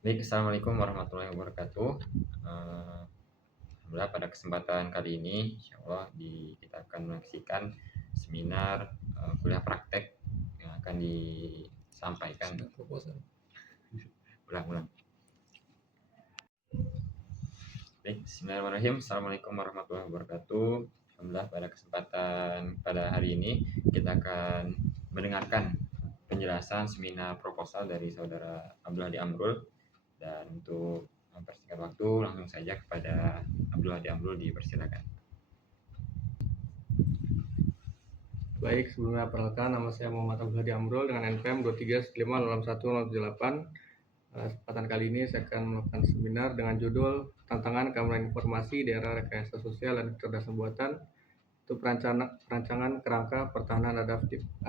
Baik, assalamualaikum warahmatullahi wabarakatuh. Alhamdulillah pada kesempatan kali ini, insya Allah kita akan menyaksikan seminar kuliah praktek yang akan disampaikan. Ulang-ulang. Baik, bismillahirrahmanirrahim. Assalamualaikum warahmatullahi wabarakatuh. Alhamdulillah pada hari ini kita akan mendengarkan penjelasan seminar proposal dari saudara Abdul Hadi Amrul. Dan untuk mempersingkat waktu, langsung saja kepada Abdul Hadi Amrul, dipersilakan. Baik, sebelumnya perkenalkan, nama saya Muhammad Abdul Hadi Amrul dengan NPM 23150108. Kesempatan kali ini saya akan melakukan seminar dengan judul Tantangan Keamanan Informasi di Era Rekayasa Sosial dan Kecerdasan Buatan. Itu perancangan kerangka pertahanan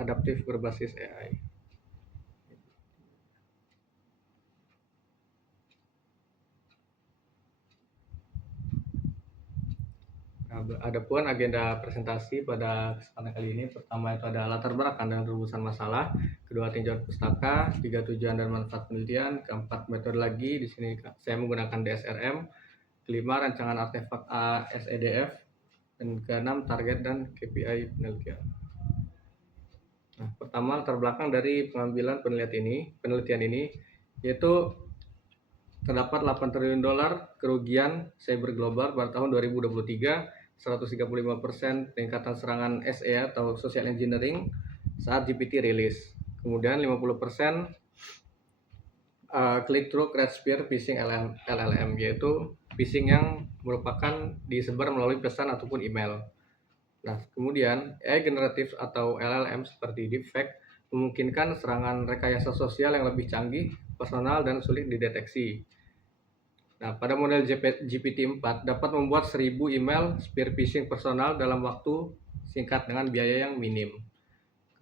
adaptif berbasis AI. Adapun agenda presentasi pada kesempatan kali ini, pertama itu ada latar belakang dan rumusan masalah, kedua tinjauan pustaka, tiga tujuan dan manfaat penelitian, keempat metodologi, di sini saya menggunakan DSRM, kelima rancangan artefak ASEDF, dan keenam target dan KPI penelitian. Nah, pertama latar belakang dari pengambilan penelitian ini yaitu terdapat 8 triliun dolar kerugian cyber global pada tahun 2023, 135% peningkatan serangan SE atau social engineering saat GPT rilis. Kemudian 50% click-through rate spear phishing LLM, yaitu phishing yang merupakan disebar melalui pesan ataupun email. Nah, kemudian AI generatif atau LLM seperti deepfake memungkinkan serangan rekayasa sosial yang lebih canggih, personal, dan sulit dideteksi. Nah, pada model GPT-4 dapat membuat 1000 email spear phishing personal dalam waktu singkat dengan biaya yang minim.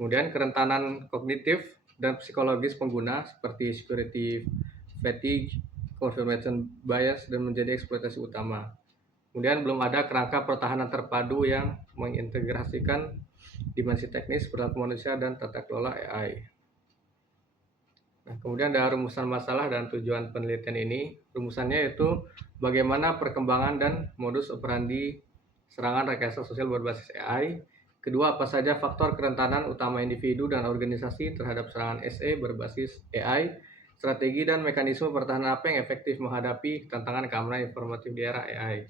Kemudian kerentanan kognitif dan psikologis pengguna seperti security fatigue, confirmation bias, dan menjadi eksploitasi utama. Kemudian belum ada kerangka pertahanan terpadu yang mengintegrasikan dimensi teknis, perilaku manusia, dan tata kelola AI. Nah, kemudian ada rumusan masalah dan tujuan penelitian ini. Rumusannya yaitu bagaimana perkembangan dan modus operandi serangan rekayasa sosial berbasis AI. Kedua, apa saja faktor kerentanan utama individu dan organisasi terhadap serangan SE berbasis AI. Strategi dan mekanisme pertahanan apa yang efektif menghadapi tantangan keamanan informatif di era AI.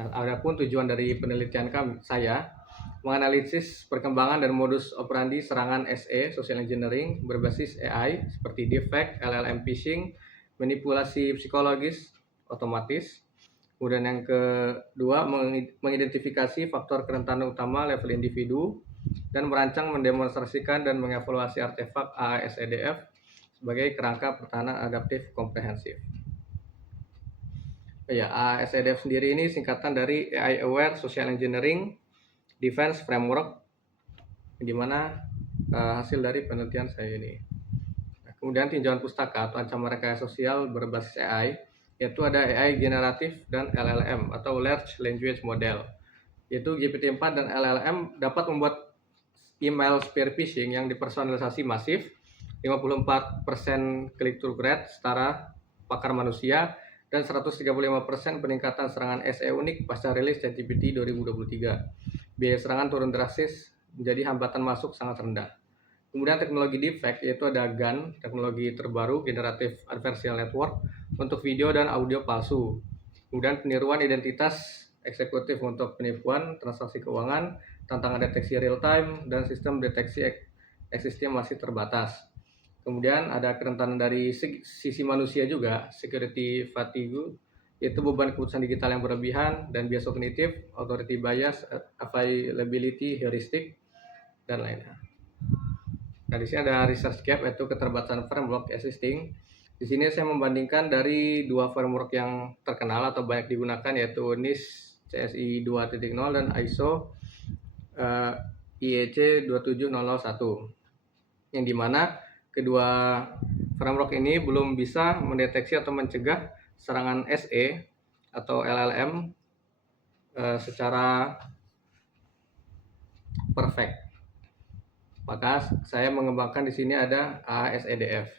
Nah, adapun tujuan dari penelitian saya menganalisis perkembangan dan modus operandi serangan SE (social engineering) berbasis AI seperti deepfake, LLM phishing, manipulasi psikologis otomatis. Kemudian yang kedua, mengidentifikasi faktor kerentanan utama level individu dan merancang, mendemonstrasikan, dan mengevaluasi artefak ASEDF sebagai kerangka pertahanan adaptif komprehensif. Ya, ASEDF sendiri ini singkatan dari AI Aware Social Engineering Defense Framework, di mana hasil dari penelitian saya ini. Nah, kemudian tinjauan pustaka atau ancaman rekayasa sosial berbasis AI, yaitu ada AI generatif dan LLM atau Large Language Model, yaitu GPT-4 dan LLM dapat membuat email spear phishing yang dipersonalisasi masif, 54% click-through rate setara pakar manusia, dan 135% peningkatan serangan SE unik pasca rilis ChatGPT 2023. Biaya serangan turun drastis menjadi hambatan masuk sangat rendah. Kemudian teknologi deepfake, yaitu ada GAN, teknologi terbaru Generative Adversarial Network, untuk video dan audio palsu. Kemudian peniruan identitas eksekutif untuk penipuan transaksi keuangan, tantangan deteksi real time, dan sistem deteksi eksisting masih terbatas. Kemudian ada kerentanan dari sisi manusia juga, security fatigue, yaitu beban keputusan digital yang berlebihan, dan bias kognitif, authority bias, availability heuristic, dan lainnya. Nah, di sini ada research gap, yaitu keterbatasan framework existing. Di sini saya membandingkan dari dua framework yang terkenal atau banyak digunakan, yaitu NIST CSI 2.0 dan ISO IEC 27001, yang dimana kedua framework ini belum bisa mendeteksi atau mencegah serangan SE atau LLM secara perfect. Maka saya mengembangkan di sini ada ASEDF.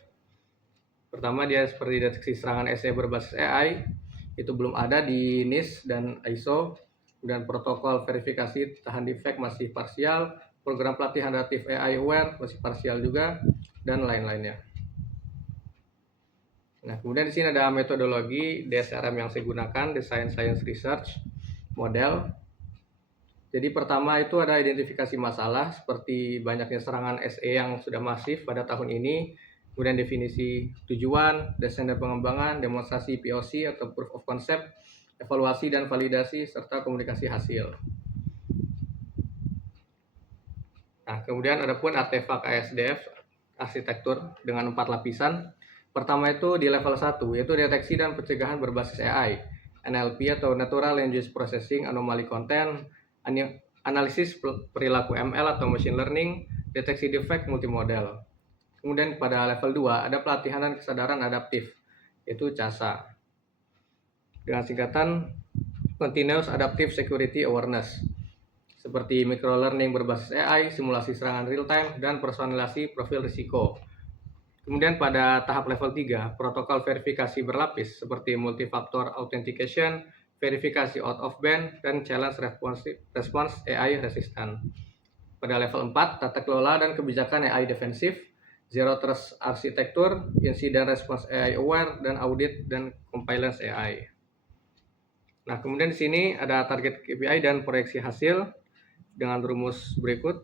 Pertama, dia seperti deteksi serangan SE berbasis AI, itu belum ada di NIST dan ISO. Kemudian protokol verifikasi tahan defect masih parsial, program pelatihan adaptif AI aware masih parsial juga, dan lain-lainnya. Nah, kemudian di sini ada metodologi DSRM yang saya gunakan, Design Science Research Model. Jadi pertama itu ada identifikasi masalah seperti banyaknya serangan SE yang sudah masif pada tahun ini, kemudian definisi tujuan, desain dan pengembangan, demonstrasi POC atau proof of concept, evaluasi dan validasi, serta komunikasi hasil. Nah, kemudian ada pun artefak ASDF, arsitektur dengan 4 lapisan. Pertama itu di level 1, yaitu deteksi dan pencegahan berbasis AI, NLP atau Natural Language Processing, anomali konten, analisis perilaku ML atau machine learning, deteksi defect multimodal. Kemudian pada level 2 ada pelatihan dan kesadaran adaptif, yaitu CASA. Dengan singkatan Continuous Adaptive Security Awareness, seperti microlearning berbasis AI, simulasi serangan real time, dan personalisasi profil risiko. Kemudian pada tahap level 3, protokol verifikasi berlapis seperti multifactor authentication, verifikasi out of band, dan challenge response AI resistant. Pada level 4, tata kelola dan kebijakan AI defensif, zero trust arsitektur, incident response AI aware, dan audit dan compliance AI. Nah, kemudian di sini ada target KPI dan proyeksi hasil dengan rumus berikut.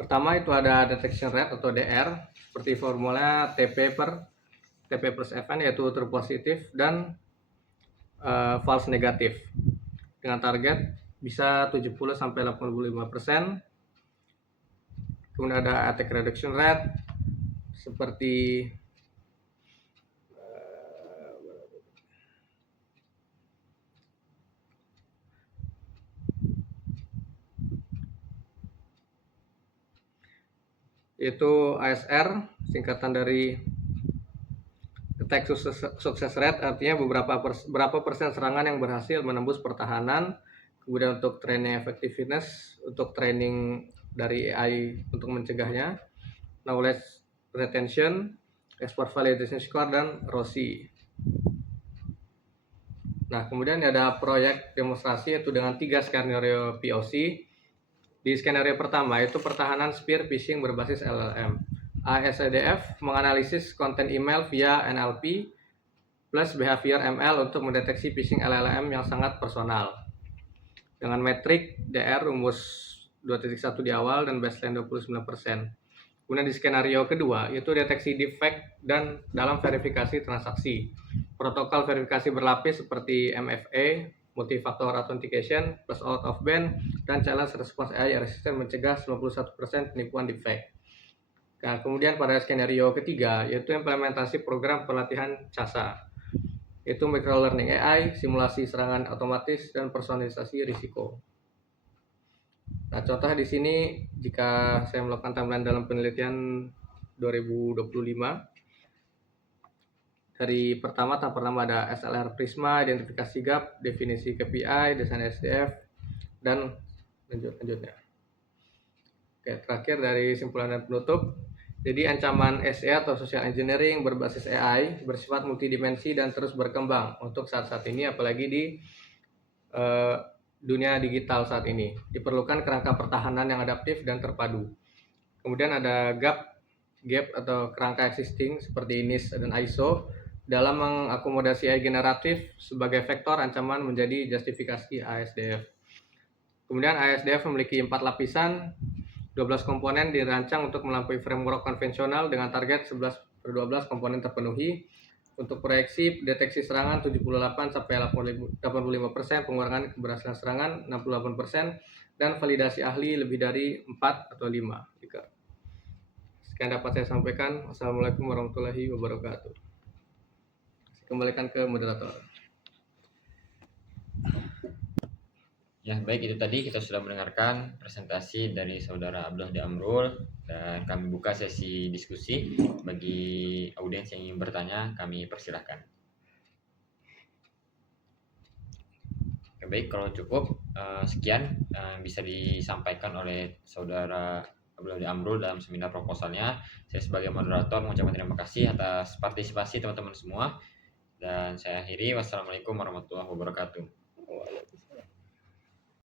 Pertama itu ada detection rate atau DR, seperti formula TP plus FN, yaitu true positif dan false negatif, dengan target bisa 70 sampai 85%. Kemudian ada attack reduction rate seperti itu ASR, singkatan dari attack success rate, artinya berapa persen serangan yang berhasil menembus pertahanan. Kemudian untuk training effectiveness, untuk training dari AI untuk mencegahnya, knowledge retention, export validation score, dan ROSI. Nah, kemudian ada proyek demonstrasi yaitu dengan 3 skenario POC. Di skenario pertama itu pertahanan spear phishing berbasis LLM. ASDF menganalisis konten email via NLP plus behavior ML untuk mendeteksi phishing LLM yang sangat personal. Dengan metrik DR rumus 2.1 di awal dan baseline 29%. Kemudian di skenario kedua yaitu deteksi defect dan dalam verifikasi transaksi. Protokol verifikasi berlapis seperti MFA, multifactor authentication, plus out of band, dan challenge response AI resistant mencegah 91% penipuan defect. Nah, kemudian pada skenario ketiga yaitu implementasi program pelatihan CASA, yaitu microlearning AI, simulasi serangan otomatis, dan personalisasi risiko. Nah, contoh di sini jika saya melakukan timeline dalam penelitian 2025, dari tahap pertama ada SLR Prisma, identifikasi gap, definisi KPI, desain SDF, dan lanjutnya. Oke, terakhir dari simpulan dan penutup. Jadi ancaman SE atau social engineering berbasis AI bersifat multidimensi dan terus berkembang untuk saat-saat ini, apalagi di dunia digital saat ini. Diperlukan kerangka pertahanan yang adaptif dan terpadu. Kemudian ada gap atau kerangka existing seperti NIST dan ISO dalam mengakomodasi AI generatif sebagai vektor ancaman menjadi justifikasi ASDF. Kemudian ASDF memiliki 4 lapisan, 12 komponen dirancang untuk melampaui framework konvensional dengan target 11/12 komponen terpenuhi. Untuk proyeksi deteksi serangan 78 sampai 85%, pengurangan keberhasilan serangan 68%, dan validasi ahli lebih dari 4 atau 5. Sekian dapat saya sampaikan. Wassalamualaikum warahmatullahi wabarakatuh. Kembalikan ke moderator. Ya, baik, itu tadi kita sudah mendengarkan presentasi dari Saudara Abdullah di Amrul, dan kami buka sesi diskusi. Bagi audiens yang ingin bertanya, kami persilahkan. Baik, kalau cukup sekian bisa disampaikan oleh saudara Abdul Amrul dalam seminar proposalnya. Saya sebagai moderator mengucapkan terima kasih atas partisipasi teman-teman semua dan saya akhiri. Wassalamualaikum warahmatullahi wabarakatuh.